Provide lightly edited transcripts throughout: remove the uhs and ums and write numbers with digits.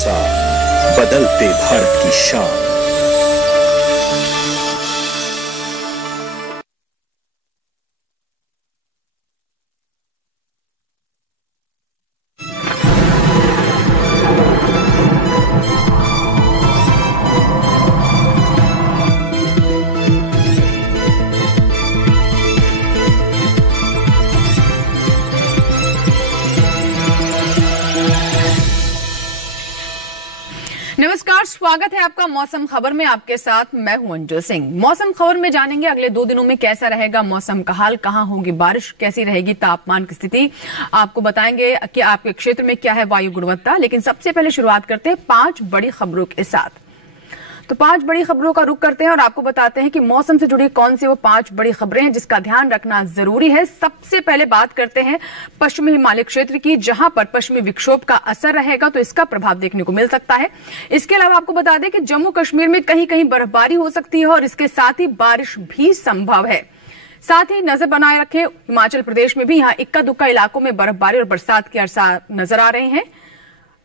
साथ बदलते भारत की शान। नमस्कार, स्वागत है आपका मौसम खबर में। आपके साथ मैं हूं अंजू सिंह। मौसम खबर में जानेंगे अगले 2 दिनों में कैसा रहेगा मौसम का हाल, कहां होगी बारिश, कैसी रहेगी तापमान की स्थिति। आपको बताएंगे कि आपके क्षेत्र में क्या है वायु गुणवत्ता। लेकिन सबसे पहले शुरुआत करते हैं 5 बड़ी खबरों के साथ। तो 5 बड़ी खबरों का रुख करते हैं और आपको बताते हैं कि मौसम से जुड़ी कौन सी वो 5 बड़ी खबरें हैं जिसका ध्यान रखना जरूरी है। सबसे पहले बात करते हैं पश्चिमी हिमालय क्षेत्र की, जहां पर पश्चिमी विक्षोभ का असर रहेगा तो इसका प्रभाव देखने को मिल सकता है। इसके अलावा आपको बता दें कि जम्मू कश्मीर में कहीं कहीं बर्फबारी हो सकती है और इसके साथ ही बारिश भी संभव है। साथ ही नजर बनाए रखें हिमाचल प्रदेश में भी यहां इक्का दुक्का इलाकों में बर्फबारी और बरसात के आसार नजर आ रहे हैं।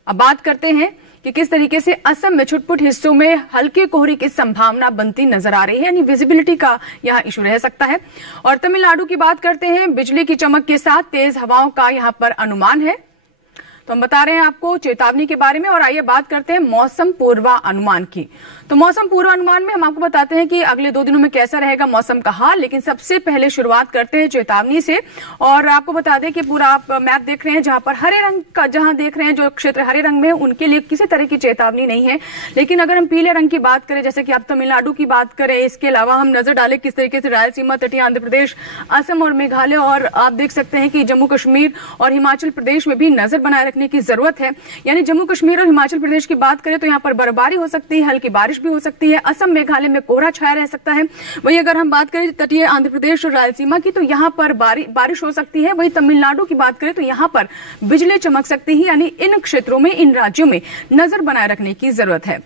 अब बात करते हैं कि किस तरीके से असम में छुटपुट हिस्सों में हल्के कोहरे की संभावना बनती नजर आ रही है, यानी विजिबिलिटी का यहां इशू रह सकता है। और तमिलनाडु की बात करते हैं, बिजली की चमक के साथ तेज हवाओं का यहां पर अनुमान है। तो हम बता रहे हैं आपको चेतावनी के बारे में। और आइए बात करते हैं मौसम पूर्वानुमान की। तो मौसम पूर्वानुमान में हम आपको बताते हैं कि अगले 2 दिनों में कैसा रहेगा मौसम का हाल। लेकिन सबसे पहले शुरुआत करते हैं चेतावनी से। और आपको बता दें कि पूरा आप मैप देख रहे हैं, जहां पर हरे रंग का जहां देख रहे हैं, जो क्षेत्र हरे रंग में है उनके लिए किसी तरह की चेतावनी नहीं है। लेकिन अगर हम पीले रंग की बात करें, जैसे कि आप तमिलनाडु की बात करें, इसके अलावा हम नजर डालें किस तरीके से रायलसीमा, तटीय आंध्र प्रदेश, असम और मेघालय, और आप देख सकते हैं कि जम्मू कश्मीर और हिमाचल प्रदेश में भी नजर बनाए रखने की जरूरत है। यानी जम्मू कश्मीर और हिमाचल प्रदेश की बात करें तो यहाँ पर बर्फबारी हो सकती है, हल्की बारिश भी हो सकती है। असम मेघालय में कोहरा छाया रह सकता है। वहीं अगर हम बात करें तटीय आंध्र प्रदेश और रायलसीमा की, तो यहाँ पर बारिश हो सकती है। वहीं तमिलनाडु की बात करें तो यहाँ पर बिजली चमक सकती है। यानी इन क्षेत्रों में, इन राज्यों में नजर बनाए रखने की जरूरत है।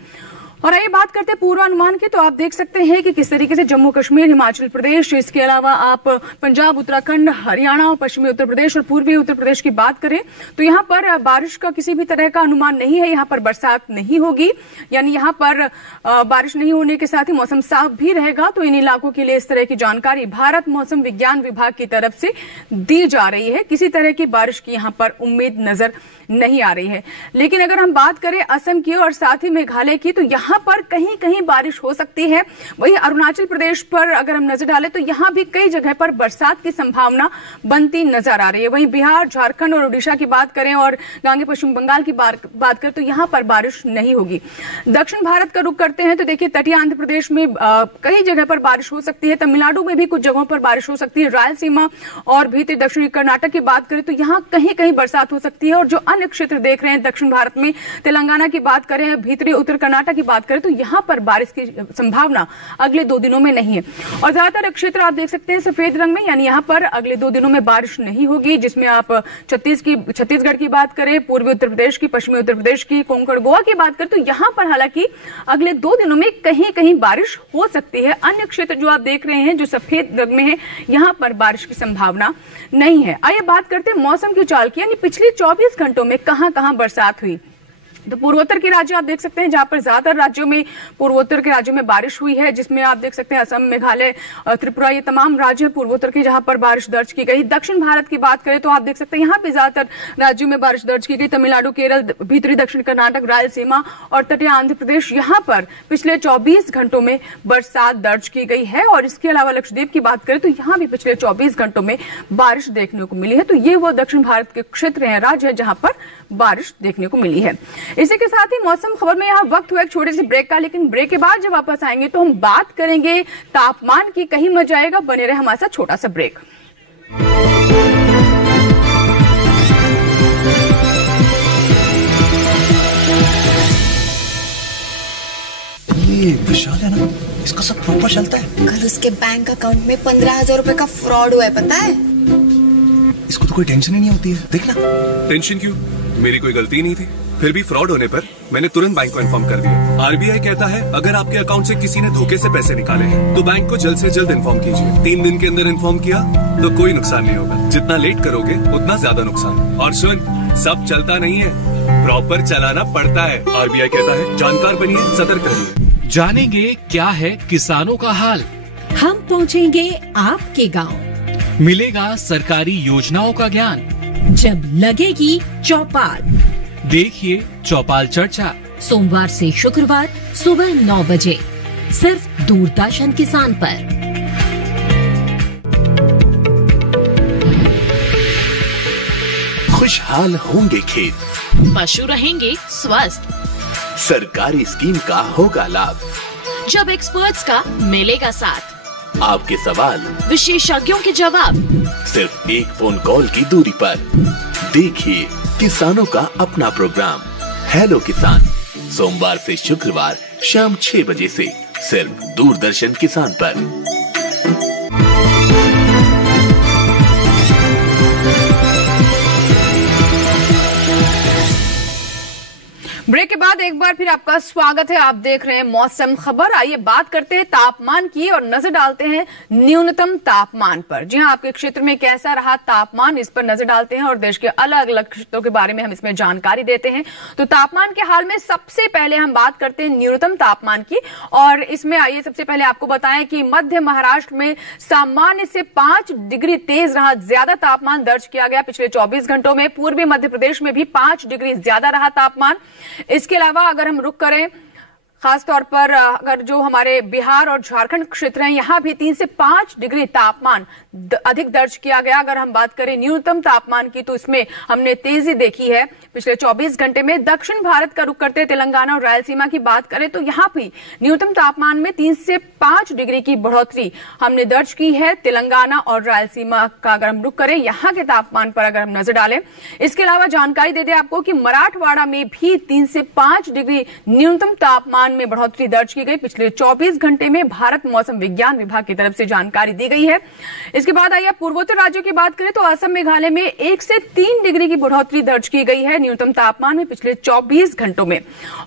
और आइए बात करते हैं पूर्वानुमान की। तो आप देख सकते हैं कि किस तरीके से जम्मू कश्मीर, हिमाचल प्रदेश, इसके अलावा आप पंजाब, उत्तराखंड, हरियाणा, पश्चिमी उत्तर प्रदेश और पूर्वी उत्तर प्रदेश की बात करें तो यहाँ पर बारिश का किसी भी तरह का अनुमान नहीं है। यहाँ पर बरसात नहीं होगी, यानी यहाँ पर बारिश नहीं होने के साथ ही मौसम साफ भी रहेगा। तो इन इलाकों के लिए इस तरह की जानकारी भारत मौसम विज्ञान विभाग की तरफ से दी जा रही है। किसी तरह की बारिश की यहाँ पर उम्मीद नजर नहीं आ रही है। लेकिन अगर हम बात करें असम की और साथ ही मेघालय की, तो यहाँ पर कहीं कहीं बारिश हो सकती है। वहीं अरुणाचल प्रदेश पर अगर हम नजर डालें तो यहाँ भी कई जगह पर बरसात की संभावना बनती नजर आ रही है। वहीं बिहार, झारखंड और ओडिशा की बात करें और गांगे पश्चिम बंगाल की बात करें तो यहाँ पर बारिश नहीं होगी। दक्षिण भारत का रुख करते हैं तो देखिए तटीय आंध्र प्रदेश में कई जगह पर बारिश हो सकती है। तमिलनाडु में भी कुछ जगहों पर बारिश हो सकती है। रायलसीमा और भीतरी दक्षिणी कर्नाटक की बात करें तो यहाँ कहीं कहीं बरसात हो सकती है। और जो अन्य क्षेत्र देख रहे हैं दक्षिण भारत में, तेलंगाना की बात करें, भीतरी उत्तर कर्नाटक की बात करें तो यहाँ पर बारिश की संभावना अगले 2 दिनों में नहीं है। और ज्यादातर क्षेत्र आप देख सकते हैं सफेद रंग में, यानी यहाँ पर अगले 2 दिनों में बारिश नहीं होगी। जिसमें आप छत्तीसगढ़ की बात करें, पूर्वी उत्तर प्रदेश की, पश्चिमी उत्तर प्रदेश की, कोंकण, गोवा की बात करें तो यहाँ पर हालांकि अगले 2 दिनों में कहीं कहीं बारिश हो सकती है। अन्य क्षेत्र जो आप देख रहे हैं जो सफेद रंग में है, यहाँ पर बारिश की संभावना नहीं है। आइए बात करते हैं मौसम की चाल की, यानी पिछले 24 घंटों में कहां कहां बरसात हुई। तो पूर्वोत्तर के राज्य आप देख सकते हैं, जहां पर ज्यादातर राज्यों में, पूर्वोत्तर के राज्यों में बारिश हुई है, जिसमें आप देख सकते हैं असम, मेघालय, त्रिपुरा, ये तमाम राज्य पूर्वोत्तर के जहां पर बारिश दर्ज की गई। दक्षिण भारत की बात करें तो आप देख सकते हैं यहाँ पे ज्यादातर राज्यों में बारिश दर्ज की गई। तमिलनाडु, केरल, भीतरी दक्षिण कर्नाटक, रायलसीमा और तटीय आंध्र प्रदेश, यहाँ पर पिछले 24 घंटों में बरसात दर्ज की गई है। और इसके अलावा लक्षद्वीप की बात करें तो यहाँ भी पिछले 24 घंटों में बारिश देखने को मिली है। तो ये वो दक्षिण भारत के क्षेत्र हैं, राज्य है, जहां पर बारिश देखने को मिली है। इसी के साथ ही मौसम खबर में यहाँ वक्त हुआ एक छोटे से ब्रेक का। लेकिन ब्रेक के बाद जब वापस आएंगे तो हम बात करेंगे तापमान की। कहीं मत जाएगा, बने रहे हमारे साथ। छोटा सा ब्रेक। ये विशाल है ना, इसका सब प्रॉपर चलता है। कल उसके बैंक अकाउंट में 15,000 रुपए का फ्रॉड हुआ है, पता है? इसको तो कोई टेंशन ही नहीं होती है। देखना। टेंशन क्यों? मेरी कोई गलती नहीं थी। फिर भी फ्रॉड होने पर मैंने तुरंत बैंक को इन्फॉर्म कर दिया। आरबीआई कहता है अगर आपके अकाउंट से किसी ने धोखे से पैसे निकाले हैं तो बैंक को जल्द से जल्द इन्फॉर्म कीजिए। 3 दिन के अंदर इन्फॉर्म किया तो कोई नुकसान नहीं होगा। जितना लेट करोगे उतना ज्यादा नुकसान। और सुन, सब चलता नहीं है, प्रॉपर चलाना पड़ता है। आरबीआई कहता है जानकार बनिए, सतर्क रहिए। जानेंगे क्या है किसानों का हाल। हम पहुंचेंगे आपके गांव। मिलेगा सरकारी योजनाओं का ज्ञान। जब लगेगी चौपाल, देखिए चौपाल चर्चा सोमवार से शुक्रवार सुबह 9 बजे सिर्फ दूरदर्शन किसान पर। खुशहाल होंगे खेत, पशु रहेंगे स्वस्थ, सरकारी स्कीम का होगा लाभ, जब एक्सपर्ट्स का मिलेगा साथ, आपके सवाल विशेषज्ञों के जवाब, सिर्फ एक फोन कॉल की दूरी पर। देखिए किसानों का अपना प्रोग्राम हेलो किसान, सोमवार से शुक्रवार शाम 6 बजे से सिर्फ दूरदर्शन किसान पर। ब्रेक के बाद एक बार फिर आपका स्वागत है। आप देख रहे हैं मौसम खबर। आइए बात करते हैं तापमान की और नजर डालते हैं न्यूनतम तापमान पर। जी हां, आपके क्षेत्र में कैसा रहा तापमान, इस पर नजर डालते हैं और देश के अलग अलग क्षेत्रों के बारे में हम इसमें जानकारी देते हैं। तो तापमान के हाल में सबसे पहले हम बात करते हैं न्यूनतम तापमान की, और इसमें आइए सबसे पहले आपको बताएं कि मध्य महाराष्ट्र में सामान्य से 5 डिग्री तेज रहा ज्यादा तापमान दर्ज किया गया पिछले 24 घंटों में। पूर्वी मध्य प्रदेश में भी 5 डिग्री ज्यादा रहा तापमान। इसके अलावा अगर हम रुक करें खासतौर पर अगर जो हमारे बिहार और झारखंड क्षेत्र हैं, यहां भी 3 से 5 डिग्री तापमान अधिक दर्ज किया गया। अगर हम बात करें न्यूनतम तापमान की तो इसमें हमने तेजी देखी है पिछले 24 घंटे में। दक्षिण भारत का रुख करते तेलंगाना और रायलसीमा की बात करें तो यहां भी न्यूनतम तापमान में 3 से 5 डिग्री की बढ़ोतरी हमने दर्ज की है। तेलंगाना और रायलसीमा का अगर हम रुख करें, यहां के तापमान पर अगर हम नजर डालें। इसके अलावा जानकारी दे दें आपको कि मराठवाड़ा में भी 3 से 5 डिग्री न्यूनतम तापमान में बढ़ोतरी दर्ज की गई पिछले 24 घंटे में। भारत मौसम विज्ञान विभाग की तरफ से जानकारी दी गई है। इसके बाद आइए पूर्वोत्तर राज्यों की बात करें तो असम मेघालय में 1 से 3 डिग्री की बढ़ोतरी दर्ज की गई है न्यूनतम तापमान में पिछले 24 घंटों में।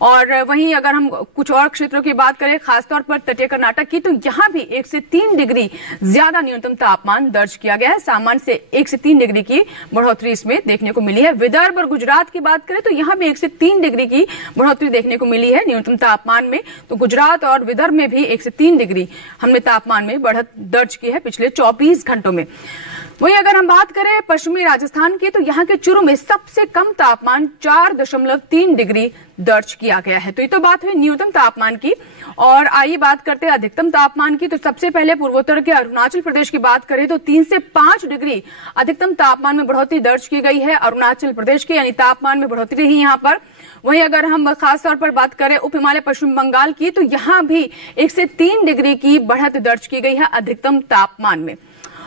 और वहीं अगर हम कुछ और क्षेत्रों की बात करें खासतौर पर तटीय कर्नाटक की, तो यहां भी 1 से 3 डिग्री ज्यादा न्यूनतम तापमान दर्ज किया गया है। सामान्य से 1 से 3 डिग्री की बढ़ोतरी इसमें देखने को मिली है। विदर्भ और गुजरात की बात करें तो यहां भी 1 से 3 डिग्री की बढ़ोतरी देखने को मिली है न्यूनतम तापमान में। तो गुजरात और विदर्भ में भी 1 से 3 डिग्री हमने तापमान में बढ़त दर्ज की है पिछले 24 घंटों में। वहीं अगर हम बात करें पश्चिमी राजस्थान की, तो यहां के चूरू में सबसे कम तापमान 4.3 डिग्री दर्ज किया गया है। तो ये तो बात हुई न्यूनतम तापमान की, और आइए बात करते हैं अधिकतम तापमान की। तो सबसे पहले पूर्वोत्तर के अरुणाचल प्रदेश की बात करें तो 3 से 5 डिग्री अधिकतम तापमान में बढ़ोतरी दर्ज की गई है अरुणाचल प्रदेश की, यानी तापमान में बढ़ोतरी रही यहां पर। वहीं अगर हम खासतौर पर बात करें उप हिमालय पश्चिम बंगाल की, तो यहां भी 1 से 3 डिग्री की बढ़त दर्ज की गई है अधिकतम तापमान में।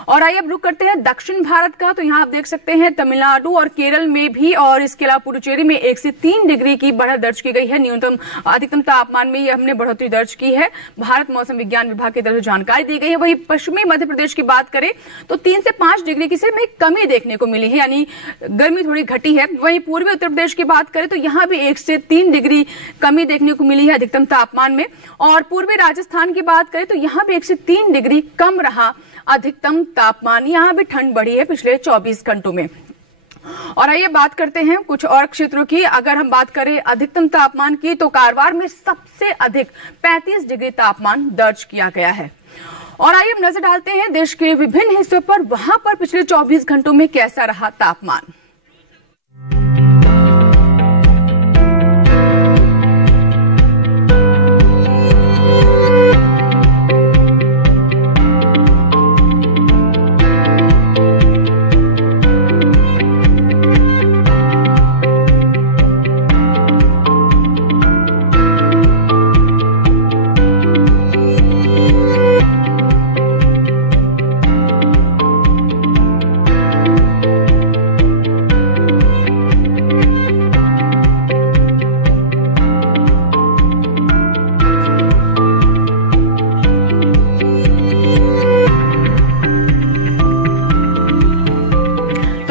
और आइए अब रुक करते हैं दक्षिण भारत का। तो यहाँ आप देख सकते हैं तमिलनाडु और केरल में भी, और इसके अलावा पुडुचेरी में 1 से 3 डिग्री की बढ़त दर्ज की गई है न्यूनतम अधिकतम तापमान में। ये हमने बढ़ोतरी दर्ज की है, भारत मौसम विज्ञान विभाग की तरफ से जानकारी दी गई है। वहीं पश्चिमी मध्य प्रदेश की बात करें तो 3 से 5 डिग्री की से में कमी देखने को मिली है, यानी गर्मी थोड़ी घटी है। वहीं पूर्वी उत्तर प्रदेश की बात करें तो यहाँ भी 1 से 3 डिग्री कमी देखने को मिली है अधिकतम तापमान में। और पूर्वी राजस्थान की बात करें तो यहाँ भी 1 से 3 डिग्री कम रहा अधिकतम तापमान। यहां भी ठंड बढ़ी है पिछले 24 घंटों में। और आइए बात करते हैं कुछ और क्षेत्रों की। अगर हम बात करें अधिकतम तापमान की तो कारवार में सबसे अधिक 35 डिग्री तापमान दर्ज किया गया है। और आइए हम नजर डालते हैं देश के विभिन्न हिस्सों पर, वहां पर पिछले 24 घंटों में कैसा रहा तापमान।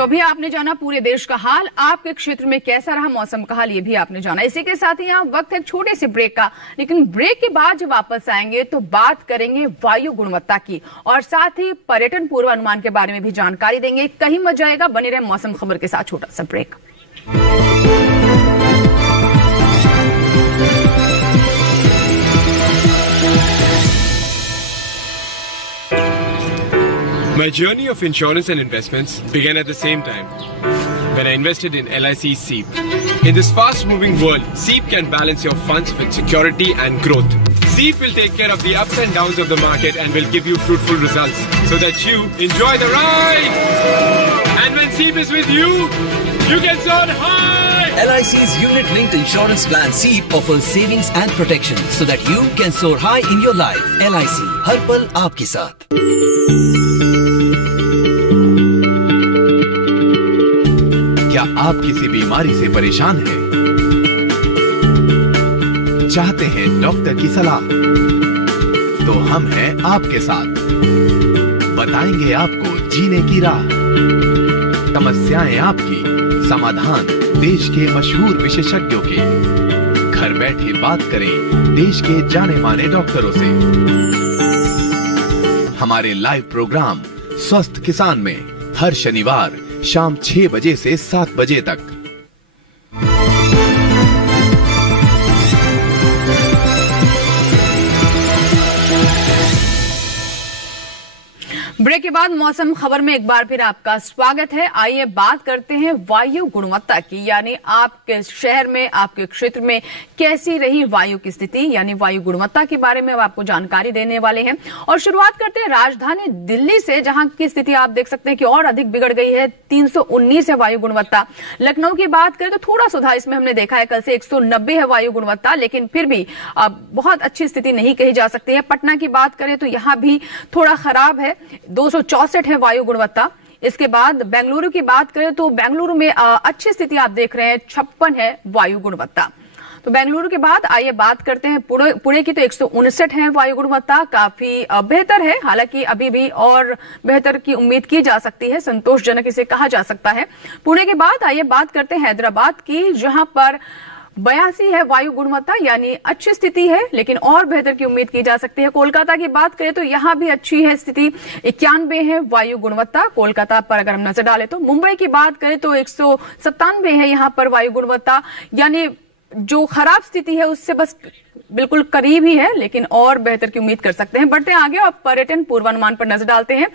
अभी आपने जाना पूरे देश का हाल, आपके क्षेत्र में कैसा रहा मौसम का हाल, ये भी आपने जाना। इसी के साथ ही यहाँ वक्त है छोटे से ब्रेक का, लेकिन ब्रेक के बाद जब वापस आएंगे तो बात करेंगे वायु गुणवत्ता की और साथ ही पर्यटन पूर्वानुमान के बारे में भी जानकारी देंगे। कहीं मत जाएगा, बने रहे मौसम खबर के साथ। छोटा सा break. My journey of insurance and investments began at the same time when I invested in LIC SEEP. In this fast-moving world, SEEP can balance your funds with security and growth. SEEP will take care of the ups and downs of the market and will give you fruitful results so that you enjoy the ride. And when SEEP is with you, you can soar high. LIC's unit-linked insurance plan SEEP offers savings and protection so that you can soar high in your life. LIC, हर पल आपके साथ। क्या आप किसी बीमारी से परेशान हैं? चाहते हैं डॉक्टर की सलाह? तो हम हैं आपके साथ, बताएंगे आपको जीने की राह। समस्याएं आपकी, समाधान देश के मशहूर विशेषज्ञों के। घर बैठे बात करें देश के जाने माने डॉक्टरों से। हमारे लाइव प्रोग्राम स्वस्थ किसान में हर शनिवार शाम 6 बजे से 7 बजे तक। ब्रेक के बाद मौसम खबर में एक बार फिर आपका स्वागत है। आइए बात करते हैं वायु गुणवत्ता की, यानी आपके शहर में, आपके क्षेत्र में कैसी रही वायु की स्थिति, यानी वायु गुणवत्ता के बारे में अब आपको जानकारी देने वाले हैं। और शुरुआत करते हैं राजधानी दिल्ली से, जहां की स्थिति आप देख सकते हैं कि और अधिक बिगड़ गई है। 319 है वायु गुणवत्ता। लखनऊ की बात करें तो थोड़ा सुधार इसमें हमने देखा है, कल से 190 है वायु गुणवत्ता, लेकिन फिर भी बहुत अच्छी स्थिति नहीं कही जा सकती है। पटना की बात करें तो यहां भी थोड़ा खराब है, 264 है वायु गुणवत्ता। इसके बाद बेंगलुरु की बात करें तो बेंगलुरु में अच्छी स्थिति आप देख रहे हैं, 56 है वायु गुणवत्ता। तो बेंगलुरु के बाद आइए बात करते हैं पुणे की, तो 159 है वायु गुणवत्ता, काफी बेहतर है। हालांकि अभी भी और बेहतर की उम्मीद की जा सकती है, संतोषजनक इसे कहा जा सकता है। पुणे के बाद आइए बात करते हैं हैदराबाद की, जहां पर 82 है वायु गुणवत्ता, यानी अच्छी स्थिति है, लेकिन और बेहतर की उम्मीद की जा सकती है। कोलकाता की बात करें तो यहां भी अच्छी है स्थिति, 91 है वायु गुणवत्ता कोलकाता पर अगर हम नजर डालें तो। मुंबई की बात करें तो 197 है यहां पर वायु गुणवत्ता, यानी जो खराब स्थिति है उससे बस बिल्कुल करीब ही है, लेकिन और बेहतर की उम्मीद कर सकते हैं। बढ़ते हैं आगे और पर्यटन पूर्वानुमान पर नजर डालते हैं।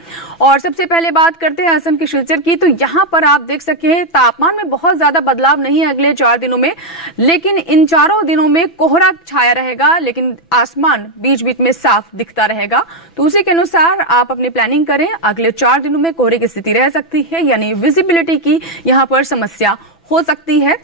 और सबसे पहले बात करते हैं असम के शिलचर की, तो यहां पर आप देख सकते हैं तापमान में बहुत ज्यादा बदलाव नहीं है अगले 4 दिनों में, लेकिन इन 4 दिनों में कोहरा छाया रहेगा, लेकिन आसमान बीच बीच में साफ दिखता रहेगा। तो उसी के अनुसार आप अपनी प्लानिंग करें। अगले 4 दिनों में कोहरे की स्थिति रह सकती है, यानी विजिबिलिटी की यहां पर समस्या हो सकती है।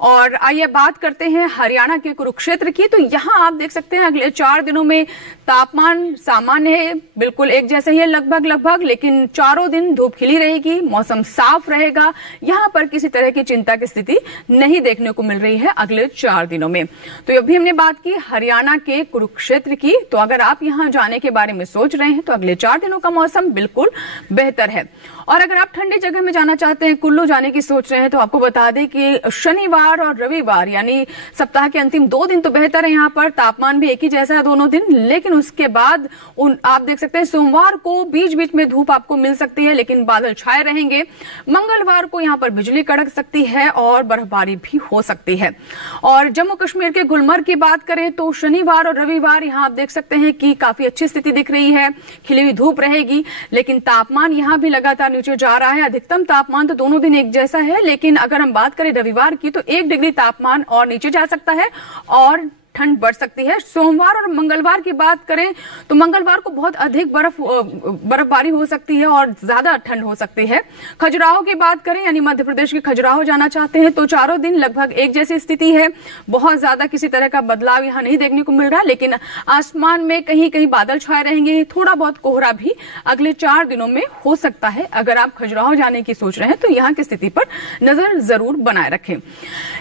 और आइए बात करते हैं हरियाणा के कुरुक्षेत्र की, तो यहां आप देख सकते हैं अगले 4 दिनों में तापमान सामान्य है, बिल्कुल एक जैसा ही है लगभग, लेकिन 4 दिन धूप खिली रहेगी, मौसम साफ रहेगा। यहां पर किसी तरह की चिंता की स्थिति नहीं देखने को मिल रही है अगले 4 दिनों में। तो अभी हमने बात की हरियाणा के कुरुक्षेत्र की, तो अगर आप यहां जाने के बारे में सोच रहे हैं तो अगले 4 दिनों का मौसम बिल्कुल बेहतर है। और अगर आप ठंडी जगह में जाना चाहते हैं, कुल्लू जाने की सोच रहे हैं, तो आपको बता दें कि शनिवार और रविवार यानी सप्ताह के अंतिम 2 दिन तो बेहतर है। यहाँ पर तापमान भी एक ही जैसा है दोनों दिन, लेकिन उसके बाद आप देख सकते हैं सोमवार को बीच बीच में धूप आपको मिल सकती है, लेकिन बादल छाए रहेंगे। मंगलवार को यहाँ पर बिजली कड़क सकती है और बर्फबारी भी हो सकती है। और जम्मू कश्मीर के गुलमर्ग की बात करें तो शनिवार और रविवार यहाँ आप देख सकते हैं कि काफी अच्छी स्थिति दिख रही है, खिली हुई धूप रहेगी, लेकिन तापमान यहाँ भी लगातार नीचे जा रहा है। अधिकतम तापमान तो दोनों दिन एक जैसा है, लेकिन अगर हम बात करें रविवार की तो 1 डिग्री तापमान और नीचे जा सकता है और ठंड बढ़ सकती है। सोमवार और मंगलवार की बात करें तो मंगलवार को बहुत अधिक बर्फबारी हो सकती है और ज्यादा ठंड हो सकती है। खजुराहो की बात करें, यानी मध्य प्रदेश के खजुराहो जाना चाहते हैं तो 4 दिन लगभग एक जैसी स्थिति है, बहुत ज्यादा किसी तरह का बदलाव यहाँ नहीं देखने को मिल रहा, लेकिन आसमान में कहीं कहीं बादल छाए रहेंगे, थोड़ा बहुत कोहरा भी अगले 4 दिनों में हो सकता है। अगर आप खजुराहो जाने की सोच रहे हैं तो यहाँ की स्थिति पर नजर जरूर बनाए रखें।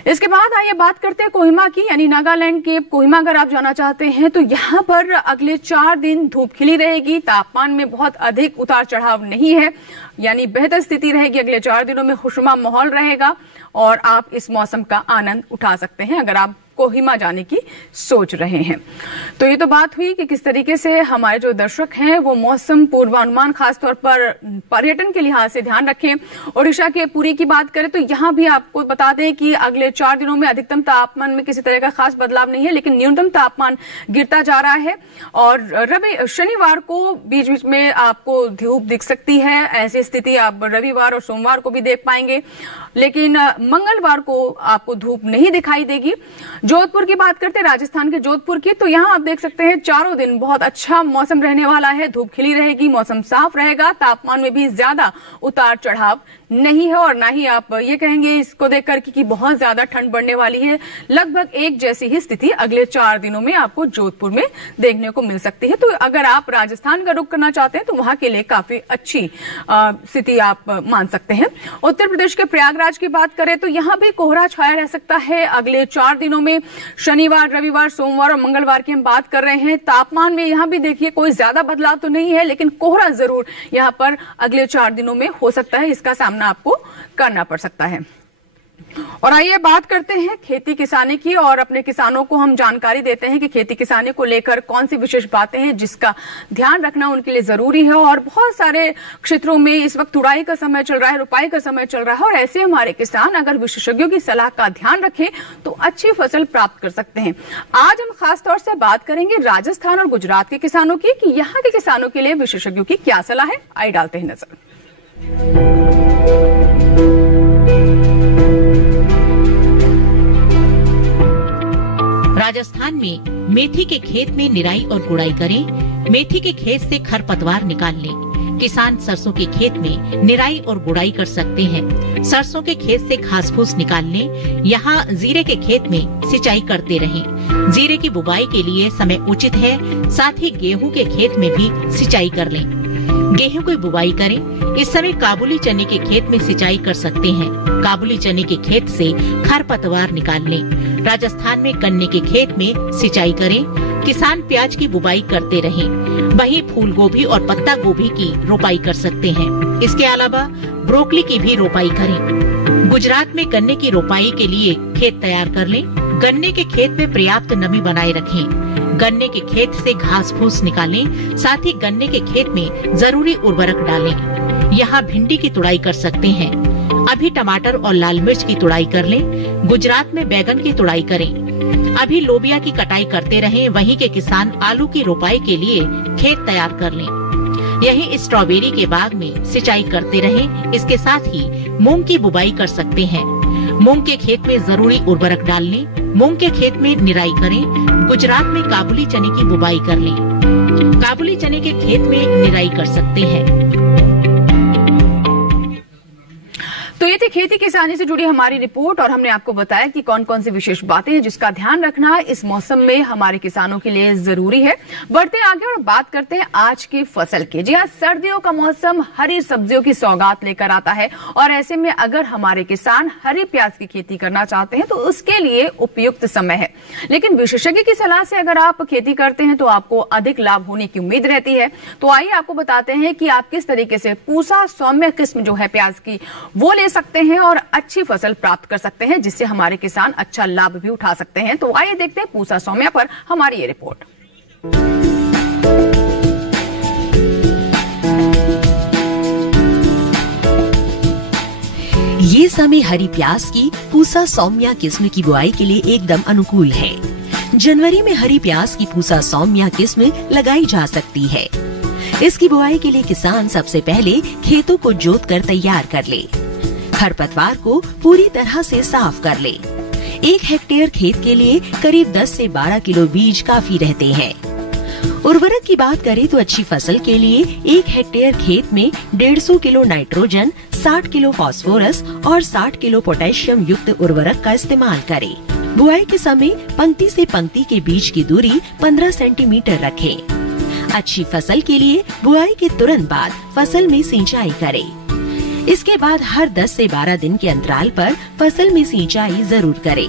इसके बाद आइए बात करते हैं कोहिमा की, यानी नागालैंड के कोहिमा अगर आप जाना चाहते हैं तो यहाँ पर अगले 4 दिन धूप खिली रहेगी, तापमान में बहुत अधिक उतार चढ़ाव नहीं है, यानी बेहतर स्थिति रहेगी। अगले 4 दिनों में खुशनुमा माहौल रहेगा और आप इस मौसम का आनंद उठा सकते हैं अगर आप कोहिमा जाने की सोच रहे हैं। तो ये तो बात हुई कि किस तरीके से हमारे जो दर्शक हैं वो मौसम पूर्वानुमान खासतौर पर पर्यटन के लिहाज से ध्यान रखें। ओडिशा के पुरी की बात करें तो यहाँ भी आपको बता दें कि अगले 4 दिनों में अधिकतम तापमान में किसी तरह का खास बदलाव नहीं है, लेकिन न्यूनतम तापमान गिरता जा रहा है। और शनिवार को बीच बीच में आपको धूप दिख सकती है, ऐसी स्थिति आप रविवार और सोमवार को भी देख पाएंगे, लेकिन मंगलवार को आपको धूप नहीं दिखाई देगी। जोधपुर की बात करते हैं, राजस्थान के जोधपुर की, तो यहाँ आप देख सकते हैं चारों दिन बहुत अच्छा मौसम रहने वाला है, धूप खिली रहेगी, मौसम साफ रहेगा, तापमान में भी ज्यादा उतार चढ़ाव नहीं है और ना ही आप ये कहेंगे इसको देखकर कि बहुत ज्यादा ठंड बढ़ने वाली है। लगभग एक जैसी ही स्थिति अगले 4 दिनों में आपको जोधपुर में देखने को मिल सकती है। तो अगर आप राजस्थान का रुख करना चाहते हैं तो वहां के लिए काफी अच्छी स्थिति आप मान सकते हैं। उत्तर प्रदेश के प्रयागराज की बात करें तो यहां भी कोहरा छाया रह सकता है अगले 4 दिनों में। शनिवार, रविवार, सोमवार और मंगलवार की हम बात कर रहे हैं। तापमान में यहां भी देखिए कोई ज्यादा बदलाव तो नहीं है, लेकिन कोहरा जरूर यहां पर अगले 4 दिनों में हो सकता है, इसका सामना आपको करना पड़ सकता है। और आइए बात करते हैं खेती किसानी की और अपने किसानों को हम जानकारी देते हैं कि खेती किसानी को लेकर कौन सी विशेष बातें हैं जिसका ध्यान रखना उनके लिए जरूरी है। और बहुत सारे क्षेत्रों में इस वक्त तुड़ाई का समय चल रहा है, रुपाई का समय चल रहा है और ऐसे हमारे किसान अगर विशेषज्ञों की सलाह का ध्यान रखें तो अच्छी फसल प्राप्त कर सकते हैं। आज हम खास तौर से बात करेंगे राजस्थान और गुजरात के किसानों की कि यहाँ के किसानों के लिए विशेषज्ञों की क्या सलाह है। आइए डालते हैं नजर। राजस्थान में मेथी के खेत में निराई और गुड़ाई करें। मेथी के खेत से खरपतवार निकाल लें। किसान सरसों के खेत में निराई और गुड़ाई कर सकते हैं। सरसों के खेत से घास फूस निकाल लें। यहाँ जीरे के खेत में सिंचाई करते रहें। जीरे की बुवाई के लिए समय उचित है, साथ ही गेहूं के खेत में भी सिंचाई कर लें। गेहूं की बुवाई करें। इस समय काबुली चने के खेत में सिंचाई कर सकते हैं। काबुली चने के खेत से खरपतवार निकाल लें। राजस्थान में गन्ने के खेत में सिंचाई करें। किसान प्याज की बुवाई करते रहें। वहीं फूल गोभी और पत्ता गोभी की रोपाई कर सकते हैं। इसके अलावा ब्रोकली की भी रोपाई करें। गुजरात में गन्ने की रोपाई के लिए खेत तैयार कर लें। गन्ने के खेत में पर्याप्त नमी बनाए रखें। गन्ने के खेत से घास फूस निकालें, साथ ही गन्ने के खेत में जरूरी उर्वरक डालें। यहाँ भिंडी की तुड़ाई कर सकते हैं। अभी टमाटर और लाल मिर्च की तुड़ाई कर लें। गुजरात में बैगन की तुड़ाई करें। अभी लोबिया की कटाई करते रहें। वहीं के किसान आलू की रोपाई के लिए खेत तैयार कर लें। यहीं स्ट्रॉबेरी के बाग में सिंचाई करते रहें। इसके साथ ही मूंग की बुवाई कर सकते हैं। मूंग के खेत में जरूरी उर्वरक डाल लें। मूंग के खेत में निराई करें। गुजरात में काबुली चने की बुवाई कर लें। काबुली चने के खेत में निराई कर सकते हैं। तो ये थी खेती किसानी से जुड़ी हमारी रिपोर्ट और हमने आपको बताया कि कौन कौन सी विशेष बातें हैं जिसका ध्यान रखना इस मौसम में हमारे किसानों के लिए जरूरी है। बढ़ते आगे और बात करते हैं आज की फसल की। जी हाँ, सर्दियों का मौसम हरी सब्जियों की सौगात लेकर आता है और ऐसे में अगर हमारे किसान हरी प्याज की खेती करना चाहते हैं तो उसके लिए उपयुक्त समय है। लेकिन विशेषज्ञ की सलाह से अगर आप खेती करते हैं तो आपको अधिक लाभ होने की उम्मीद रहती है। तो आइए आपको बताते हैं कि आप किस तरीके से पूसा सौम्य किस्म जो है प्याज की वो ले सकते हैं और अच्छी फसल प्राप्त कर सकते हैं, जिससे हमारे किसान अच्छा लाभ भी उठा सकते हैं। तो आइए देखते हैं पूसा सौम्या पर हमारी ये रिपोर्ट। ये समय हरी प्याज की पूसा सौम्या किस्म की बुआई के लिए एकदम अनुकूल है। जनवरी में हरी प्याज की पूसा सौम्या किस्म लगाई जा सकती है। इसकी बुआई के लिए किसान सबसे पहले खेतों को जोत कर तैयार कर ले। खरपतवार को पूरी तरह से साफ कर ले। 1 हेक्टेयर खेत के लिए करीब 10 से 12 किलो बीज काफी रहते हैं। उर्वरक की बात करें तो अच्छी फसल के लिए 1 हेक्टेयर खेत में 150 किलो नाइट्रोजन, 60 किलो फास्फोरस और 60 किलो पोटेशियम युक्त उर्वरक का इस्तेमाल करें। बुआई के समय पंक्ति से पंक्ति के बीच की दूरी 15 सेंटीमीटर रखें। अच्छी फसल के लिए बुआई के तुरंत बाद फसल में सिंचाई करें। इसके बाद हर 10 से 12 दिन के अंतराल पर फसल में सिंचाई जरूर करें।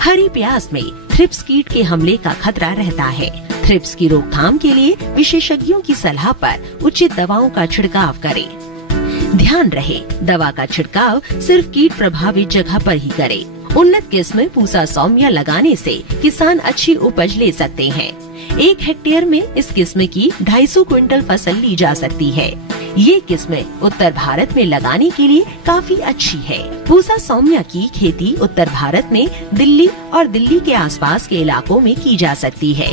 हरी प्याज में थ्रिप्स कीट के हमले का खतरा रहता है। थ्रिप्स की रोकथाम के लिए विशेषज्ञों की सलाह पर उचित दवाओं का छिड़काव करें। ध्यान रहे, दवा का छिड़काव सिर्फ कीट प्रभावित जगह पर ही करें। उन्नत किस्म पूसा सौम्या लगाने से किसान अच्छी उपज ले सकते हैं। 1 हेक्टेयर में इस किस्म की 250 क्विंटल फसल ली जा सकती है। ये किस्में उत्तर भारत में लगाने के लिए काफी अच्छी है। पूसा सौम्या की खेती उत्तर भारत में दिल्ली और दिल्ली के आसपास के इलाकों में की जा सकती है।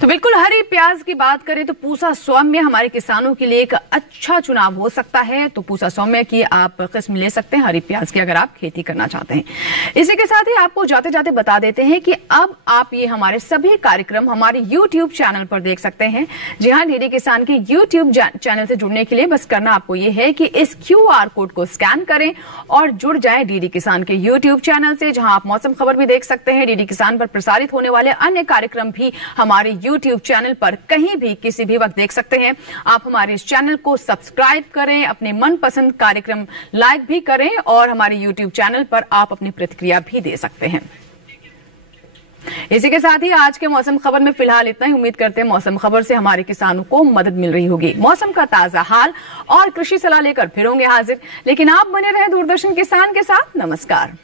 तो बिल्कुल हरी प्याज की बात करें तो पूसा सौम्य हमारे किसानों के लिए एक अच्छा चुनाव हो सकता है। तो पूसा सौम्य की आप किस्म ले सकते हैं हरी प्याज की, अगर आप खेती करना चाहते हैं। इसी के साथ ही आपको जाते जाते बता देते हैं कि अब आप ये हमारे सभी कार्यक्रम हमारे YouTube चैनल पर देख सकते हैं। जी हाँ, डीडी किसान के YouTube चैनल से जुड़ने के लिए बस करना आपको ये है कि इस QR कोड को स्कैन करें और जुड़ जाए डीडी किसान के YouTube चैनल से, जहां आप मौसम खबर भी देख सकते हैं। डीडी किसान पर प्रसारित होने वाले अन्य कार्यक्रम भी हमारे YouTube चैनल पर कहीं भी किसी भी वक्त देख सकते हैं। आप हमारे इस चैनल को सब्सक्राइब करें, अपने मनपसंद कार्यक्रम लाइक भी करें और हमारे YouTube चैनल पर आप अपनी प्रतिक्रिया भी दे सकते हैं। इसी के साथ ही आज के मौसम खबर में फिलहाल इतना ही। उम्मीद करते हैं मौसम खबर से हमारे किसानों को मदद मिल रही होगी। मौसम का ताजा हाल और कृषि सलाह लेकर फिर होंगे हाजिर, लेकिन आप बने रहे दूरदर्शन किसान के साथ। नमस्कार।